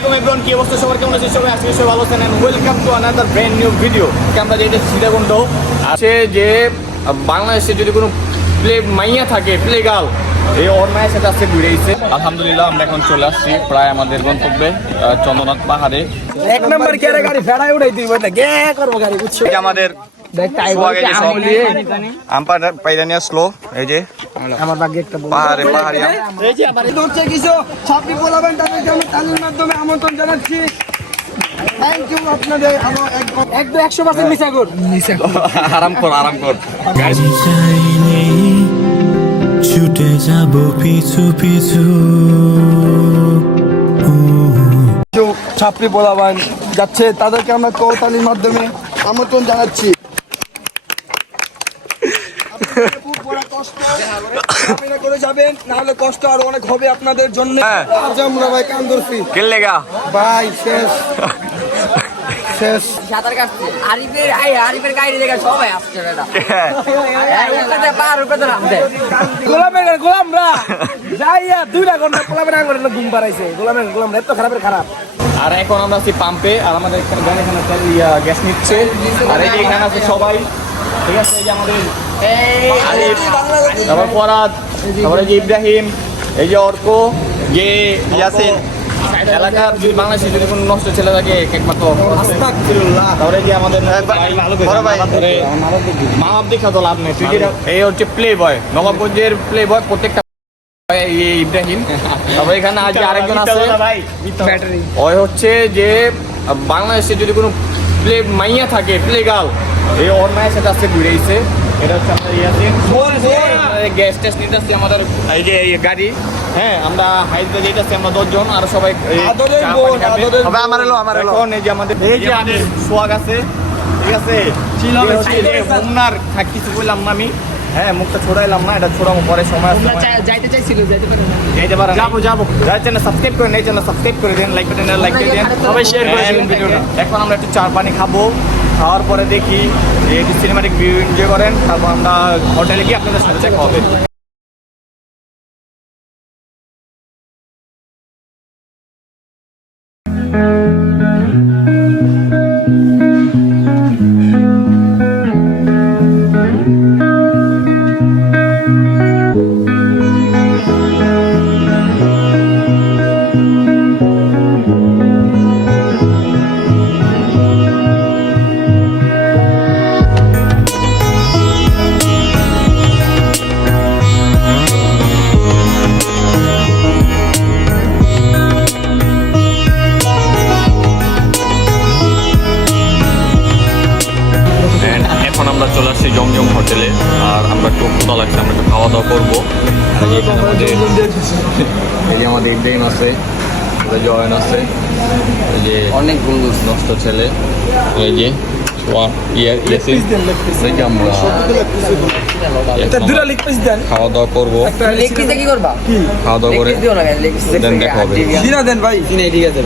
আসসালামু আলাইকুম এভরিওয়ান, কি অবস্থা সবার, কেমন আছেন সবাই? আজকে সবাই ভালো আছেন। Welcome to another brand new video. আমরা যেটা সীতাকুণ্ড আছে, যে বাংলাদেশে যদি কোনো প্লে মাইয়া থাকে, প্লে গার্ল, এই অন্যায়ের সাথে আজকে ঘুরেছে। আলহামদুলিল্লাহ আমরা এখন চলে আসছি প্রায় আমাদের গন্তব্যে চন্দ্রনাথ পাহাড়ে। এক নম্বর কেরে গাড়ি ফেড়ায় উঠাই দিই বলে গে করবো গাড়ি বুঝছো। আমাদের পাইরানি আসলো, এই যে আমার ভাগ্যে একটা পাহাড়ে পাহাড়িয়া এই যে আবার হচ্ছে কিছু ছাত্রী বলাবেন, তাদেরকে আমি তালির মাধ্যমে আমন্ত্রণ জানাচ্ছি। থ্যাংক ইউ আপনাদের। একদম 100% মিশা কর আরাম কর ছুটে যাব পিছু পিছু। ছাত্রী বলাবেন যাচ্ছে, তাদেরকে আমরা করতালির মাধ্যমে আমন্ত্রণ জানাচ্ছি। করে যাবেন, না হলে কষ্ট আরো অনেক হবে আপনাদের জন্য। আমরা ভাই কান ধরছি ভাই, শেষ সাঁতার কাটছে আরিফের গাড়ি দেখে সবাই আসছে গোলামরা যাইয়া 2 ঘন্টা গোলামের করে ঘুম পাড়াইছে। গোলাম এত খারাপ। আর এখন আমরা আছি পাম্পে, আর আমাদের এখানে গান এখানে গ্যাস নিচ্ছে। আর এই যে এখানে আছে সবাই, ঠিক আছে। এই যে আমাদের আরিফ, তারপর ফরাদ, তারপরে যে ইব্রাহিম, এই যে অর্ক, যে ইয়াসিন। এলাকার যদি বাংলাদেশে যদি কোনো নষ্ট ছেলে থাকে একমাত্র তাহলে যে আমাদের মা বাপ দেখা তো লাভ নেই। এই হচ্ছে প্লে বয়, নবাবগঞ্জের প্লে বয় প্রত্যেকটা ইব্রাহিম। তারপরে এখানে আজ আরেকজন আছে, ওই হচ্ছে যে বাংলাদেশে যদি কোনো প্লে মাইয়া থাকে, প্লে গার্ল, এই অন্যায়ের সাথে আজকে ঘুরেছে। এটা হচ্ছে আমাদের ইয়াসিন। গ্যাস টেস্ট নিতে আসছি আমাদের এই যে গাড়ি। হ্যাঁ, আমরা হাইটে যেতে আসছি, আমরা 10 জন, আর সবাই এখন এই যে আমাদের সোয়াগ আছে, ঠিক আছে। মুন্নার কিছু বললাম না আমি, হ্যাঁ মুখটা ছোড়াইলাম না, এটা ছোড়াবো পরে সময় যাইতে চাইছিল যাইতে পারে যাবো যার চ্যানেল সাবস্ক্রাইব করে নেই, চ্যানেল সাবস্ক্রাইব করে দেন, লাইক বাটনে লাইক দিয়ে দেন, সবাই শেয়ার করে দিন ভিডিওটা। এখন আমরা একটু চা পানি খাবো, খাওয়ার পরে দেখি যে একটু সিনেমাটিক ভিউ এনজয় করেন, তারপর আমরা হোটেলে গিয়ে আপনাদের সাথে দেখা হবে। এখন আমরা চলে আসছি জমজম হোটেলে, আর আমরা একটু ক্ষুধা লাগছে, আমরা একটু খাওয়া দাওয়া করবো। আর এই যে আমাদের ইব্রাহিম আছে, জয়ন আছে, এই যে অনেক বন্ধু নষ্ট ছেলে, এই যে খাওয়া দাওয়া করবো। খাওয়া দাওয়া করে দেন দেখা হবে। ঠিক আছে।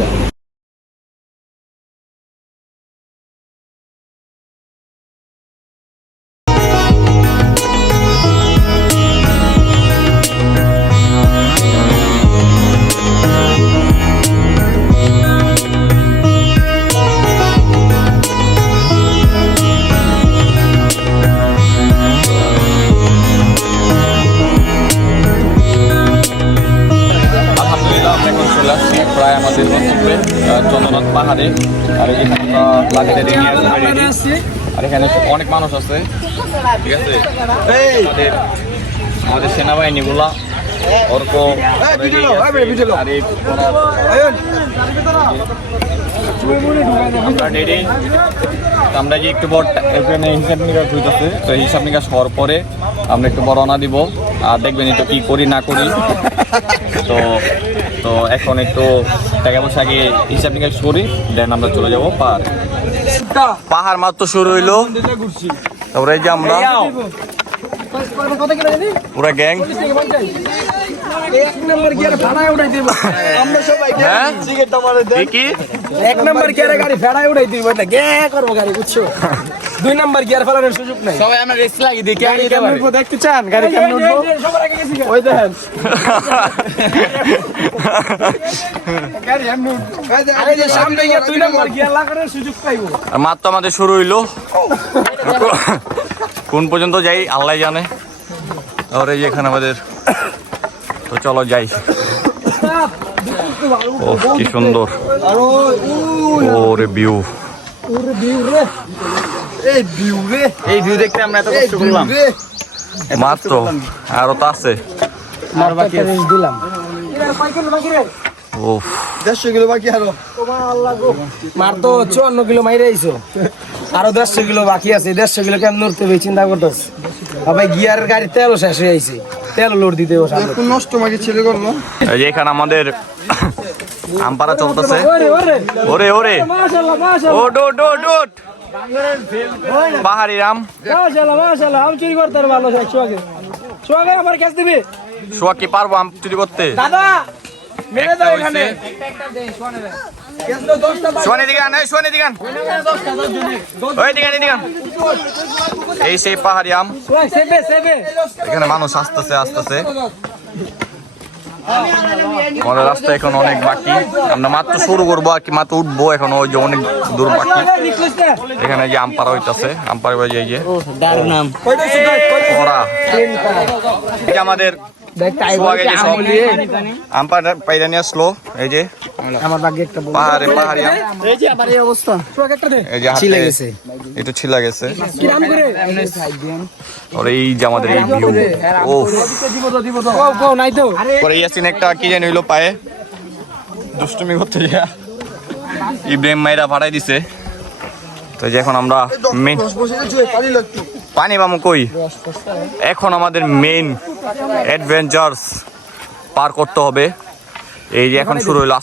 প্রায় আমাদের গন্তব্যে চন্দ্রনাথ পাহাড়ে। আর এখানে আর এখানে অনেক মানুষ আছে, ঠিক আছে। আমাদের সেনাবাহিনীগুলা অর্ক, আমরা যে একটু বড় এখানে হিসাব নিকাশ হইতেছে, তো হিসাব নিকাশ হওয়ার পরে আমরা একটু বড় রওনা দিব। আর দেখবেন একটু কি করি না করি। তো এখন একটু টাকা পয়সা আগে হিসাব নিকাশ করি, দেন আমরা চলে যাবো পাহাড় মাত্র শুরু হইলো। তারপরে এই যে আমরা পুরা গ্যাং এক নম্বর গিয়ারে ফেড়ায় উঠাই দিব আমরা সবাই। হ্যাঁ এক নম্বর গিয়ারে গাড়ি ফেড়ায় উঠাই দিব, গে করবো গাড়ি বুঝছো। 2 নাম্বার গিয়ার ফেলানোর সুযোগ নাই। সবাই আমরা রেস লাগি দেখি গাড়ি কেমন উঠবো দেখতে চান? গাড়ি কেমন উঠবো? সবার আগে গেছি। ওই দেখেন। গাড়ি এমন উঠবো। আরে যে সামনে গিয়ে 2 নাম্বার গিয়ার লাগানোর সুযোগ পাইবো। আর মাত্র আমাদের শুরু হইলো, কোন পর্যন্ত যাই আল্লাহ জানে। আর এই যে এখানে আমাদের, তো চলো যাই। ও কি সুন্দর, ওরে ভিউ, এই ভিউ দেখতে আমরা এত কষ্ট করলাম মাত্র, আরো তো আছে। দিলাম। ও 150 কিলো বাকি আরো। মার তো 54 কিলো মাইরে আইছো, আরো 150 কিলো বাকি আছে। 150 কিলো কেমন উঠতে হবে চিন্তা করতেছ। ভাই গিয়ারের গাড়ি তেলও শেষ হয়ে আইছে, তেল লোড দিতে হবে। এখন নষ্ট মাগি ছেলে করলো। এই যে এখানে আমাদের আমপারা চলতেছে। ওরে ওরে মাশাআল্লাহ মাশাআল্লাহ, ওট ওট ওট ওট, পাহাড়ি রাম। মাশাআল্লাহ মাশাআল্লাহ, আম চুরি করতে আর ভালো আছে। সোয়াগে আমার কাছে দিবি। সোয়া কি পারবো আম চুরি করতে? দাদা মেরে দাও এখানে। সোয়ানি দিগান, এই সোয়ানি দিগান, ওই দিগান, এই দিগান। এই সেই পাহাড়ি আম। সেবে সেবে। এখানে মানুষ আসতেছে আসতেছে। আমাদের রাস্তা এখন অনেক বাকি, আমরা মাত্র শুরু করবো আর কি, মাত্র উঠবো এখন। ওই যে অনেক দূর বাকি। এখানে যে আম পাড়া হইতাছে, আম পাড়া বাজে এই যে ওরা, এই যে আমাদের সোয়াগে যে সব আম পাড়া নিয়ে আসলো। এই যে আমার ভাগ্যে একটা পাহাড়ে পাহাড়ি আম, এই যে আবার এই অবস্থা। সোয়াগে একটা দে। এই যে ছিলে গেছে, একটু ছিলা গেছে। কি নাম করে? আর এই যে আমাদের এই ভিউ, ও দিব তো। ও নাই তো। পরে ইয়াসিন একটা কি জানি হইলো পায়ে দুষ্টুমি করতে যা ইব্রাহিম মাইরা ভাড়াই দিছে। তো যে এখন আমরা মেইন পানি বামু কই, এখন আমাদের মেইন অ্যাডভেঞ্চার্স পার করতে হবে। এই যে এখন শুরু হইলো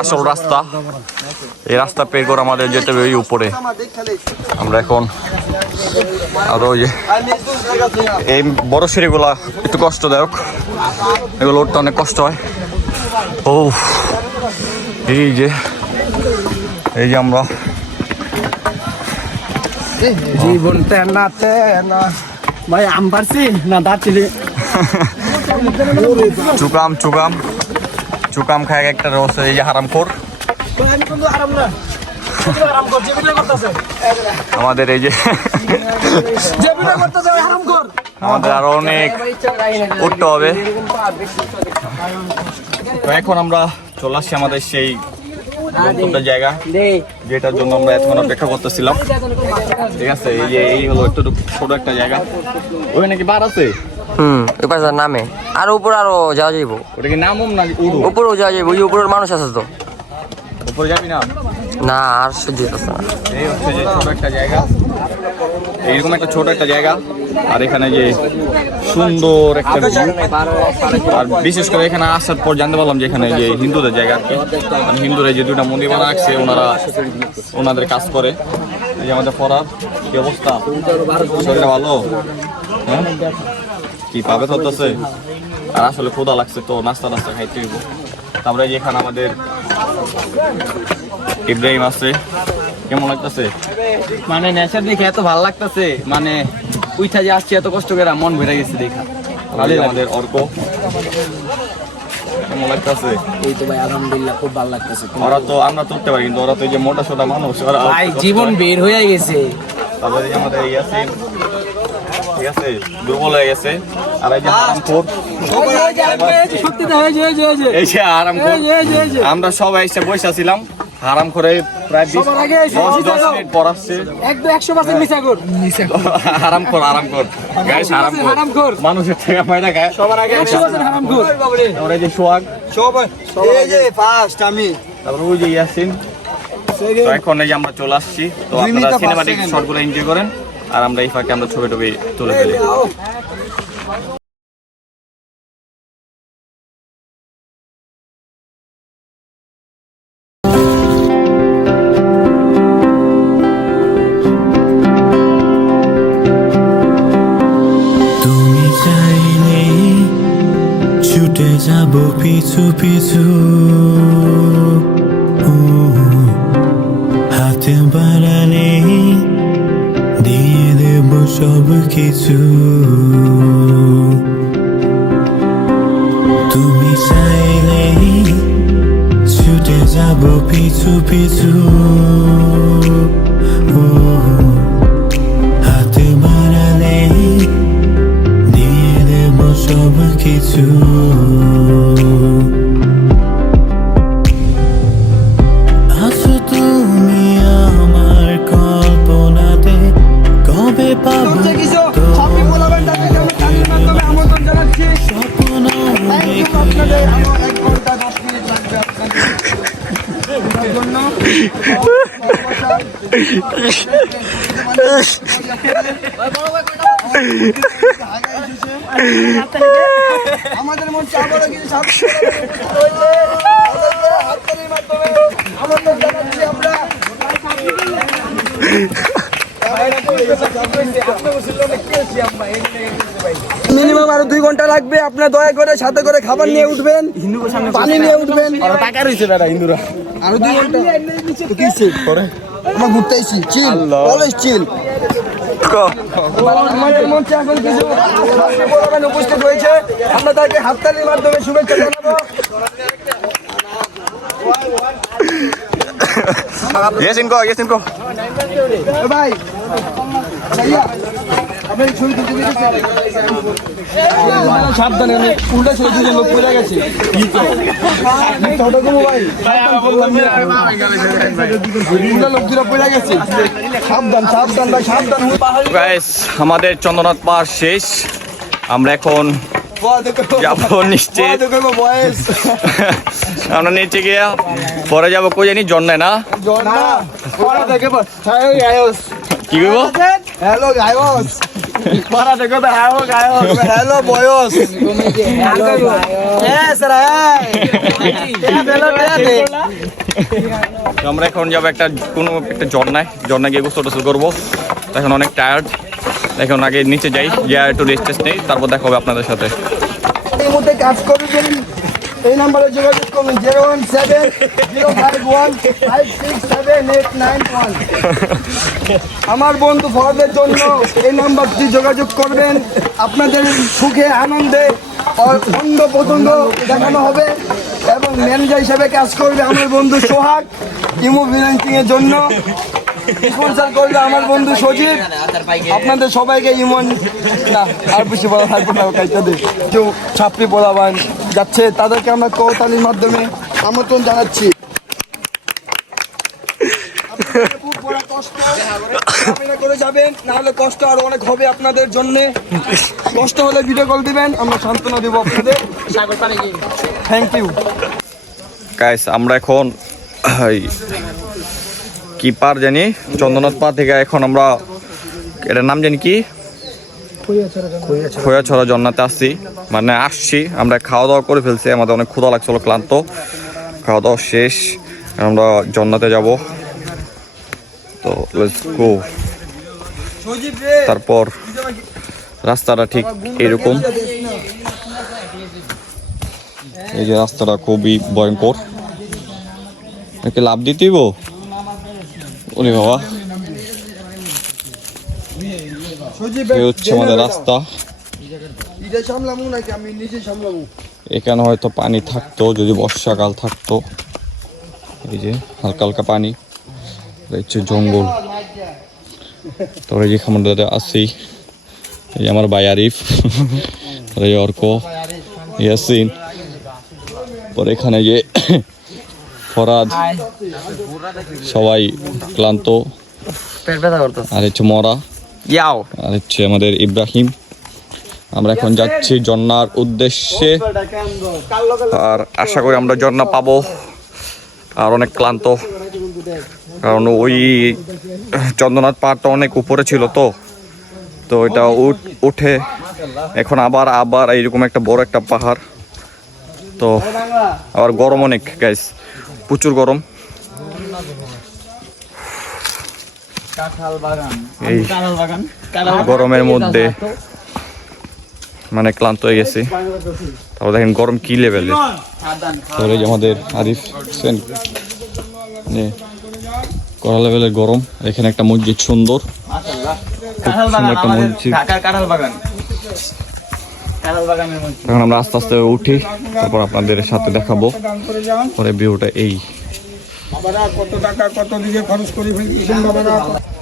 আসল রাস্তা। এই রাস্তা পের করে আমাদের যেতে হবে ওই উপরে। আমরা এখন আরো ওই যে এই বড় সিঁড়িগুলা একটু কষ্টদায়ক, এগুলো উঠতে অনেক কষ্ট হয়। ও এই যে আমরা জীবনটা নাতে না ভাই, আম পারছি না দাঁড়ছিলি। চুকাম চুকাম চুকাম খায় একটা রস। এই যে হারামখোর আমি কিন্তু আরাম না, আরাম কর। জেবিটা করতেছে আমাদের, এই যে জেবিটা করতেছে আরাম কর। আমাদের আরো অনেক উঠতে হবে। তো এখন আমরা চলে আসছি আমাদের সেই গন্তব্য জায়গা, যেটার জন্য আমরা এতক্ষণ অপেক্ষা করতেছিলাম। ঠিক আছে, এই যে এই হলো একটু ছোট একটা জায়গা। ওই নাকি বার আছে, ওই পাশে নামে আর উপরে আরো যাওয়া যাইব। ওটা কি নামম না উড়ু? উপরেও যাওয়া যাইব, ওই উপরের মানুষ আছে তো। উপরে যাবি না? না আর সহ্য হইতেছে না। এই হচ্ছে যে ছোট একটা জায়গা, এইরকম একটা ছোট একটা জায়গা। আর এখানে যে সুন্দর একটা ভিউ। আর বিশেষ করে এখানে আসার পর জানতে পারলাম যে এখানে যে হিন্দুদের জায়গা আর কি, মানে হিন্দুরা যে দুটা মন্দির বানা রাখছে, ওনারা ওনাদের কাজ করে। এই যে আমাদের পড়ার কি অবস্থা, শরীরটা ভালো? হ্যাঁ, কি পাবে ধরতেছে। আর আসলে ক্ষুধা লাগছে তো, নাস্তা নাস্তা খাইতে হইব। তারপরে যে এখানে আমাদের ইব্রাহিম আছে। কেমন লাগতেছে? মানে নেচার দেখে এত ভালো লাগতেছে, মানে উইঠা যে আসছে এত কষ্ট করে মন ভরে গেছে দেখা। ভালোই আমাদের অর্ক, কেমন লাগতেছে? এই তো ভাই আলহামদুলিল্লাহ খুব ভালো লাগতেছে। ওরা তো, আমরা তো উঠতে পারি কিন্তু ওরা তো এই যে মোটা সোটা মানুষ, ওরা ভাই জীবন বের হয়ে গেছে। তারপরে যে আমাদের ইয়াসিন, ঠিক আছে, দুর্বল হয়ে গেছে। আর এই যে হারামখোর, এই যে হারামখোর, আমরা সবাই এসে বসে ছিলাম। হারামখোরে প্রায় 10 মিনিট পর আসছে। 100% মিছা কর। হারামখোর হারামখোর গাইস, হারামখোর মানুষের থেকে মাইরা খায়। সবার আগে 100% হারামখোর। ওরা যে সোহাগ, সবাই এই যে ফার্স্ট আমি। তারপরে ওই যে ইয়াসিন। তো এখন এই যে আমরা চলে আসছি। তো আপনারা সিনেমাটিক শটগুলো এনজয় করেন, আর আমরা এই ফাঁকে আমরা ছবি টবি তুলে ফেলি। তুমি চাইলে ছুটে যাব পিছু পিছু, হাতে বাড়ালে যাব পিছু পিছু ও, হাতে বাড়ালে দিয়ে দেব সব কিছু আছো তুমি আমার কল্পনাতে কবে পাবো স্বপ্ন আমাদের মন চাবড়া কিছু হাততালির মাধ্যমে আমন্ত্রণ জানাচ্ছি আমরা। মিনিমাম আরো 2 ঘন্টা লাগবে। আপনার দয়া করে সাথে করে খাবার নিয়ে উঠবেন, পানি নিয়ে উঠবেন। আরো 2 ঘন্টা তো কি ছিল করে আমরা ঘুরতে আইছি। চিল অলওয়েজ চিল। আমাদের মঞ্চে এখন কিছু বড় উপস্থিত হয়েছে, আমরা তাকে হাততালির মাধ্যমে শুভেচ্ছা জানাবো। Yes, Inko. ভাই ভাইয়া আপনি ছবি তুলতে দিয়েছেন? সাবধানে, উল্টা ছবি তুলে লোক পড়ে গেছে। লোক দুটো পড়ে গেছে। সাবধান সাবধান ভাই সাবধান। গাইস আমাদের চন্দ্রনাথ পাহাড় শেষ, আমরা এখন যাবো নিচে। আমরা নিচে গিয়া পরে যাবো কই জানি জন্নায় না কি করবো হ্যালো গায়স হ্যালো বয়স আমরা এখন যাবো কোনো একটা ঝর্ণায় গিয়ে গোসল টোসল করবো। এখন অনেক টায়ার্ড, এখন আগে নিচে যাই, গিয়ে একটু রেস্ট নেই, তারপর দেখা হবে আপনাদের সাথে। এই মুহূর্তে কাজ করবেন, এই নাম্বারে যোগাযোগ করুন 01705678991। আমার বন্ধু ফরদের জন্য এই নাম্বারটি যোগাযোগ করবেন। আপনাদের সুখে আনন্দে অঙ্গ প্রত্যঙ্গ দেখানো হবে এবং ম্যানেজার হিসেবে কাজ করবে আমার বন্ধু সোহাগ। ইমো ফিন্যান্সিং এর জন্য স্পন্সর করবে আমার বন্ধু সজীব। আপনাদের সবাইকে ইমন না আর বেশি বলা থাকবে না, কাইতাদের কেউ ছাপড়ি বলাবান যাচ্ছে তাদেরকে আমরা করতালির মাধ্যমে আমন্ত্রণ জানাচ্ছি। খুব বড় কষ্ট করে যাবেন, নাহলে কষ্ট আরো অনেক হবে আপনাদের জন্য। কষ্ট হলে ভিডিও কল দিবেন, আমরা সান্ত্বনা দেবো আপনাদের। থ্যাংক ইউ গাইস আমরা এখন কি পার জানি চন্দ্রনাথ পাহাড় থেকে এখন আমরা এটার নাম জানি কি খৈয়াছড়া জন্নাতে আসছি, মানে আসছি। আমরা খাওয়া দাওয়া করে ফেলছি, আমাদের অনেক ক্ষুধা লাগছিল, ক্লান্ত। খাওয়া দাওয়া শেষ, আমরা জন্নাতে যাব। তো লেটস গো। তারপর রাস্তাটা ঠিক এরকম, এই যে রাস্তাটা খুবই ভয়ঙ্কর। একে লাভ দিতেইব ওরে বাবা। এই হচ্ছে আমাদের রাস্তা। এখানে হয়তো পানি থাকতো যদি বর্ষাকাল থাকতো। এই যে হালকা হালকা পানি, হচ্ছে জঙ্গল। তারপরে যে খামারটা আছি, এই আমার ভাই আরিফ, এই অর্ক, ইয়াসিন, পরে এখানে যে ফরাদ, সবাই ক্লান্ত। আর হচ্ছে মরা, আর হচ্ছে আমাদের ইব্রাহিম। আমরা এখন যাচ্ছি ঝর্ণার উদ্দেশ্যে, আর আশা করি আমরা ঝর্ণা পাবো। আর অনেক ক্লান্ত, কারণ ওই চন্দ্রনাথ পাহাড়টা অনেক উপরে ছিল, তো এটা উঠে এখন আবার এইরকম একটা বড় একটা পাহাড়। তো আবার গরম অনেক গাইস, প্রচুর গরম। এই গরমের মধ্যে মানে ক্লান্ত হয়ে গেছি। তারপর দেখেন গরম কি লেভেলের। তাহলে আমাদের আরিফ সেন কড়া লেভেলের গরম। এখানে একটা মসজিদ সুন্দর, একটা মসজিদ। এখন আমরা আস্তে আস্তে উঠি, তারপর আপনাদের সাথে দেখাবো পরে ভিউটা। এই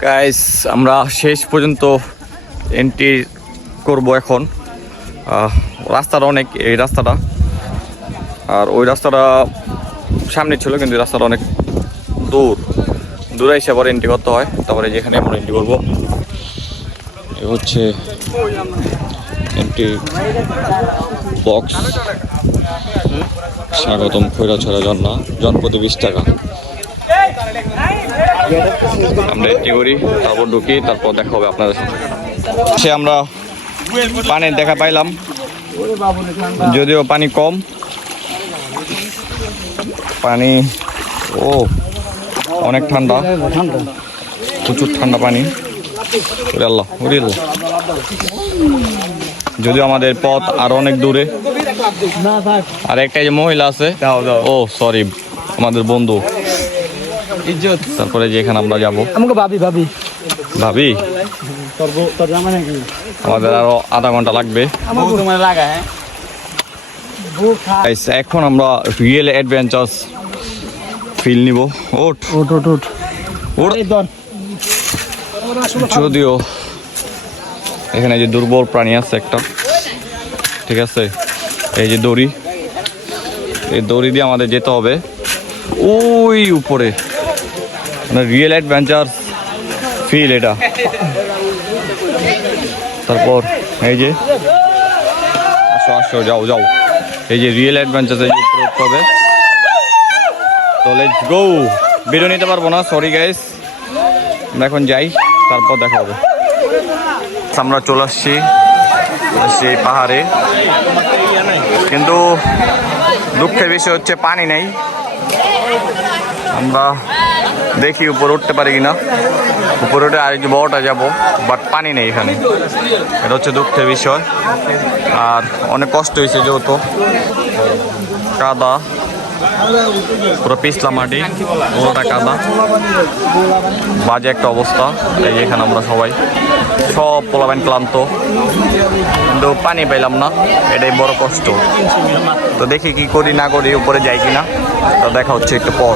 গাইস আমরা শেষ পর্যন্ত এন্ট্রি করব এখন। রাস্তাটা অনেক, এই রাস্তাটা আর ওই রাস্তাটা সামনে ছিল, কিন্তু রাস্তাটা অনেক দূরে এসে আবার এন্ট্রি করতে হয়। তারপরে যেখানে আমরা এন্ট্রি করবো এ হচ্ছে এন্ট্রি বক্স। স্বাগতম খৈরাছড়া ঝর্ণা, জনপ্রতি 20 টাকা। আমরা এন্ট্রি করি, তারপর ঢুকি, তারপর দেখা হবে আপনাদের সাথে। সে আমরা পানির দেখা পাইলাম, যদিও পানি কম। পানি অনেক ঠান্ডা, প্রচুর ঠান্ডা পানি। ওরে আল্লাহ, ওরে আল্লাহ। যদিও আমাদের পথ আরো অনেক দূরে। আর একটা যে মহিলা আছে, ও সরি, আমাদের বন্ধু ইজ্জত। তারপরে যে এখানে আমরা যাবো, আমাকে ভাবি আমাদের আরো আধা ঘন্টা লাগবে। এখন আমরা রিয়েল অ্যাডভেঞ্চার্স ফিল নিব। ওঠ। যদিও এখানে যে দুর্বল প্রাণী আছে একটা, ঠিক আছে, এই যে দড়ি, এই দড়ি দিয়ে আমাদের যেতে হবে ওই উপরে। মানে রিয়েল অ্যাডভেঞ্চার্স ফিল এটা। তারপর এই যে আসো যাও, এই যে রিয়েল অ্যাডভেঞ্চার্স উপরে উঠতে হবে। তো লেটস গো। ভিডিও নিতে পারবো না, সরি গাইস। আমরা এখন যাই, তারপর দেখা হবে। আমরা চলে আসছি সেই পাহাড়ে, কিন্তু দুঃখের বিষয় হচ্ছে পানি নেই। আমরা দেখি উপরে উঠতে পারি কিনা। উপরে উঠে আরেকটু বড়টা যাবো, বাট পানি নেই এখানে। এটা হচ্ছে দুঃখের বিষয়। আর অনেক কষ্ট হয়েছে, যেহেতু কাদা, পুরো পিছলা মাটি, পুরোটা কাদা, বাজে একটা অবস্থা। এই এখানে আমরা সব পোলাবেন ক্লান্ত, কিন্তু পানি পাইলাম না, এটাই বড় কষ্ট। তো দেখি কি করি না করি, উপরে যাই কিনা। তো দেখা হচ্ছে একটু পর।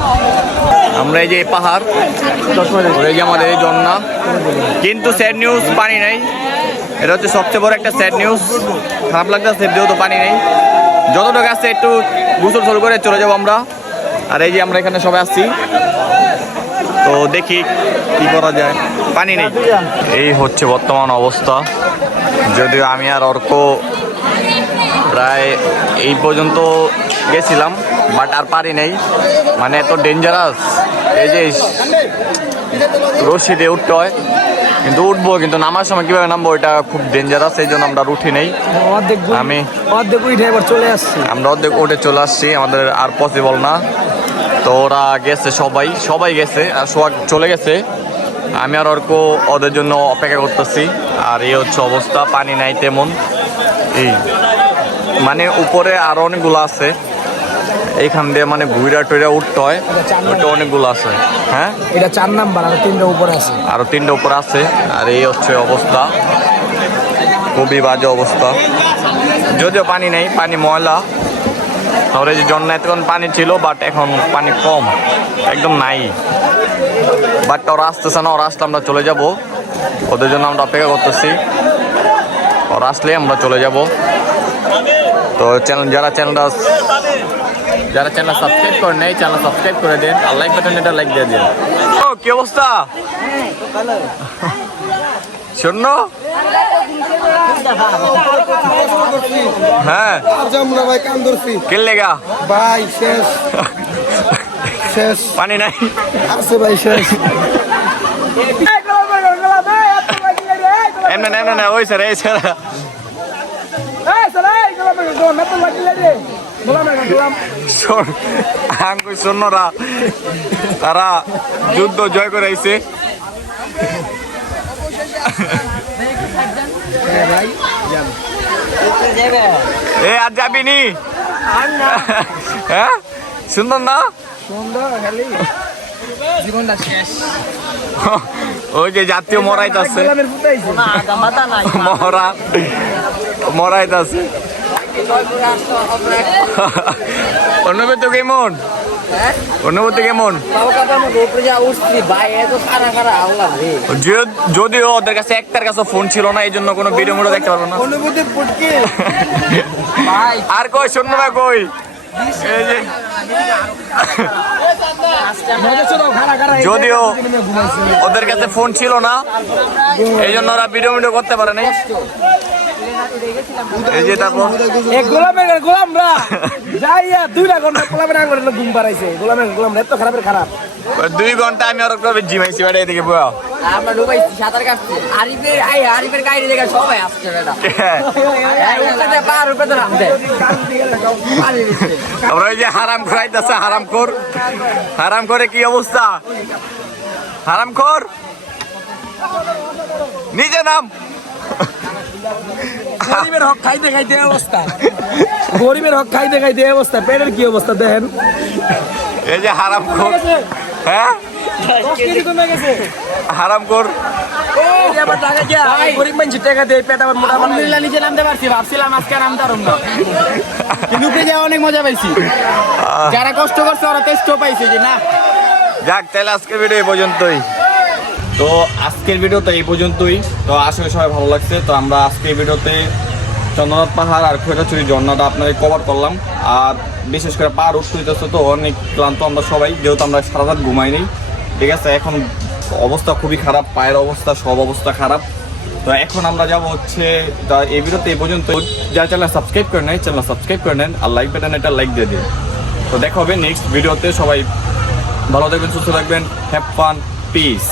আমরা এই যে পাহাড়, এই যে আমাদের এই ঝর্ণা, কিন্তু স্যাড নিউজ, পানি নেই। এটা হচ্ছে সবচেয়ে বড় একটা স্যাড নিউজ। খারাপ লাগতেছে, যেহেতু পানি নেই। যতটুকু আছে একটু গোসল করে চলে যাবো আমরা। আর এই যে আমরা এখানে সবাই আসছি, তো দেখি কি করা যায়, পানি নেই। এই হচ্ছে বর্তমান অবস্থা। যদিও আমি আর অর্ক প্রায় এই পর্যন্ত গেছিলাম, বাট আর পারি নেই। মানে এত ডেঞ্জারাস। এই যে রশি দিয়ে উঠতে হয়, কিন্তু উঠবো, কিন্তু নামার সময় কিভাবে নামবো এটা খুব ডেঞ্জারাস। এই জন্য আমরা উঠি নেই। আমরা অর্ধেক উঠে চলে আসছি, আমাদের আর পসিবল না। তো ওরা গেছে, সবাই গেছে, আর সোহাগ চলে গেছে। আমি আর অর্ক ওদের জন্য অপেক্ষা করতেছি। আর এই হচ্ছে অবস্থা, পানি নাই তেমন। এই মানে উপরে আরো অনেকগুলো আছে, এইখান দিয়ে মানে টুইরা উঠতে হয়, ওইটা অনেকগুলো আছে। হ্যাঁ, এটা 4 নাম্বার, আর 3টা উপরে আছে, আরো 3টা উপরে আছে। আর এই হচ্ছে অবস্থা, খুবই বাজে অবস্থা। যদিও পানি নেই, পানি ময়লা। তারপরে যে জন্য এতক্ষণ পানি ছিল, বাট এখন পানি কম, একদম নাই। বাট ওরা আসতেছে না, ওরা আসলে আমরা চলে যাব। ওদের জন্য আমরা অপেক্ষা করতেছি, ওরা আসলে আমরা চলে যাব। তো যারা চ্যানেল সাবস্ক্রাইব করে নেই, চ্যানেল সাবস্ক্রাইব করে দেন, আর লাইক বাটনটা লাইক দিয়ে দিন। ও কি অবস্থা শূন্য? হ্যাঁ, কে লেগা ভাই শেষ পানি নাই আছে ভাই, শেষ। এমনি ওই স্যার, এই স্যার সৈন্যরা, তারা যুদ্ধ জয় করে আইছে। এ আর যাবি নি? হ্যাঁ, সুন্দর না? ওই যে জাতীয় মরাইতাছে, মরাইতাছে। অনুভূতি কেমন? হ্যাঁ অনুভূতি কেমন? তাও কাপার মতো উপরে যা উঠছি ভাই এত খারা খারা আল্লাহ রে যদিও ওদের কাছে একটার কাছে ফোন ছিল না, এই জন্য কোনো ভিডিও মোডও দেখতে পারবো না। অনুভূতি ফুটকি ভাই আর কই শূন্য না কই এই যে যদিও ওদের কাছে ফোন ছিল না, এই জন্য ওরা ভিডিও ভিডিও করতে পারে নাই। এই যে তারপর গোলামরা যাইয়া 2 ঘন্টা গোলামের আঙ্গুরে ঘুম পাড়াইছে। গোলামরা এত খারাপ 2 ঘন্টা আমি আর একটু জিমাইছি বেটা এদিকে বয়া। আমরা ডুবাই সাঁতার কাটছি আরিফের গাড়ি দেখে সবাই আসছে বেটা উপরে পার উপরে তো নামতে আমরা ওই যে হারাম খাইতেছে, হারাম করে কি অবস্থা? হারাম খোর নিজে নাম। গরিবের হক খাইতে খাইতে অবস্থা পেটের কি অবস্থা দেখেন। এই যে হারাম খোর, হ্যাঁ হারাম খোর। গরিব মানুষের টাকা দিয়ে পেট আবার মোটা আলহামদুলিল্লাহ নিচে নামতে পারছি, ভাবছিলাম আজকে নামতে পারুম না, কিন্তু উপরে যাওয়া অনেক মজা পাইছি। যারা কষ্ট করছে ওরা টেস্টও পাইছে যে না। যাক তাহলে আজকের ভিডিও এই পর্যন্তই। তো আজকের ভিডিওটা এই পর্যন্তই। তো আসলে সবাই ভালো লাগছে। তো আমরা আজকের ভিডিওতে চন্দ্রনাথ পাহাড় আর খৈরাছড়ি ঝর্ণাটা আপনাদের কভার করলাম। আর বিশেষ করে পাহাড় উঠতে হইতেছে তো অনেক ক্লান্ত আমরা সবাই, যেহেতু আমরা সারা রাত ঘুমাই নেই। ঠিক আছে, এখন অবস্থা খুবই খারাপ, পায়ের অবস্থা সব অবস্থা খারাপ। তো এখন আমরা যাব হচ্ছে এই ভিডিওতে এই পর্যন্ত। যারা চ্যানেল সাবস্ক্রাইব করে নেয় চ্যানেল সাবস্ক্রাইব করে নেন, আর লাইক বাটন একটা লাইক দিয়ে দিন। তো দেখা হবে নেক্সট ভিডিওতে। সবাই ভালো থাকবেন, সুস্থ থাকবেন, হ্যাভ ফান, পিস।